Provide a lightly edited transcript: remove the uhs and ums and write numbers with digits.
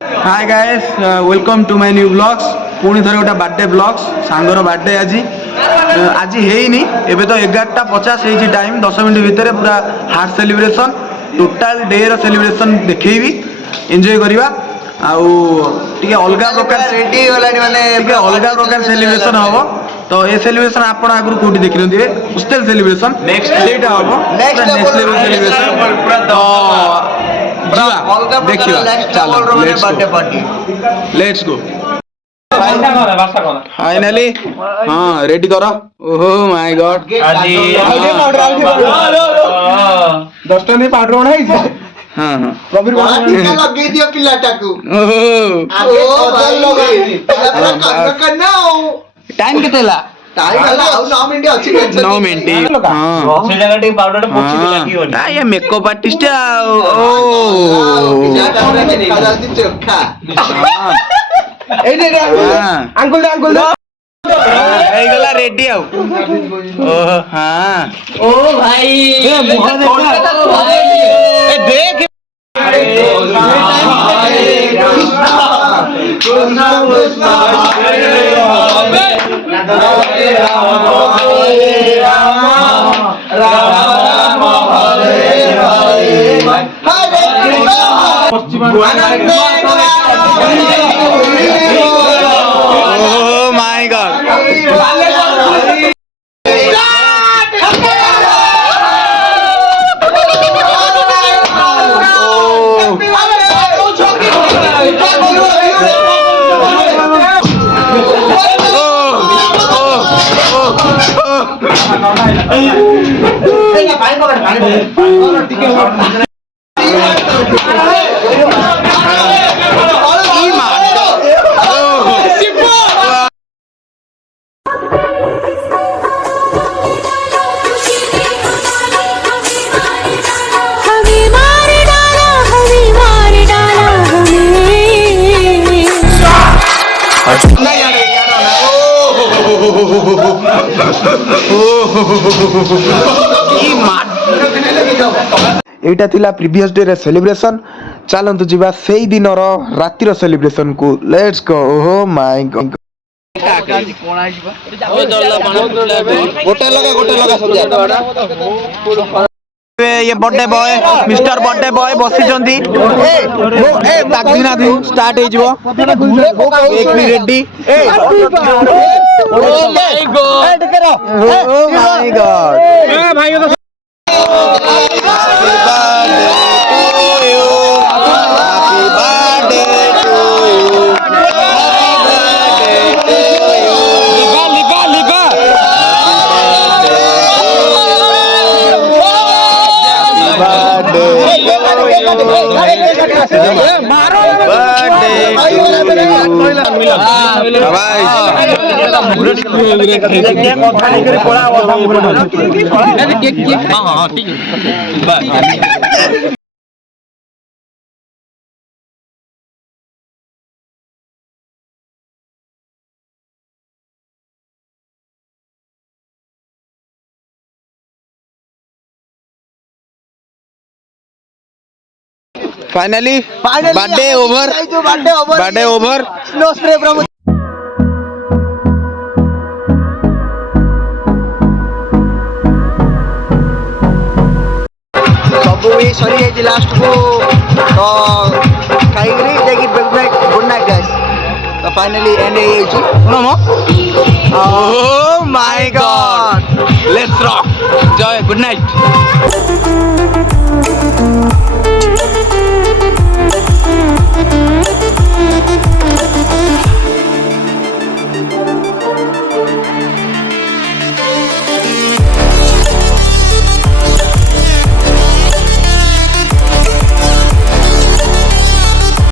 Hi guys welcome to my new blogs पुणी थोड़े गोटे बर्थडे ब्लॉग्स सांगर बर्थडे आज आज हेनी एबे तो 11:50 होती टाइम 10 मिनट भितर पूरा हार्ट सेलिब्रेशन टोटाल डे रो सेलिब्रेशन देखी एंजॉय करवा आउ टे अलग प्रकार रेडी होलानी माने अलग प्रकार सेलिब्रेशन हम तो ये सेलिब्रेशन आपण आगु कोठी देखि नथिबे हॉस्टल सेलिब्रेशन नेक्स्ट सेटा हम नेक्स्ट लेवल सेलिब्रेशन तो देखिवा चलो birthday party let's go finally हाँ रेडी करो ओहो माय गॉड दस टन पाउडर बना है हाँ हाँ कबीर टीका लगे दियो पिलाटाकू ओहो आगे लगे करना टाइम केतेला टाइम हला 9 मिनिट अछि 9 मिनिट हां से जगह टी पाउडर पोछि दिला की होनी आ ये मेकअप आर्टिस्ट ओ चोखा ए ने अंकुल ए गला रेडी आउ ओ हां ओ भाई ए मुह देखा ए देख कृष्णा कृष्णा हरे राम हरे Oh my God! एटा थिला प्रीवियस डे रे सेलिब्रेशन चलंतु जीवा सेही दिन रो रातिर सेलिब्रेशन को लेट्स गो ओहो माय गॉड गोटे लगा सब ये birthday boy mister birthday boy बसी जंदी ए ताकदिना दी स्टार्ट हे जीवो एक मिनट रेडी ए oh my God oh my God ए भाई finally birthday over snow spray प्रभु सब ये सरी जाई लास्ट को तो खाइरी देखि गुड नाइट गाइस तो फाइनली एंड हे छु सुनो oh my God let's rock जय गुड नाइट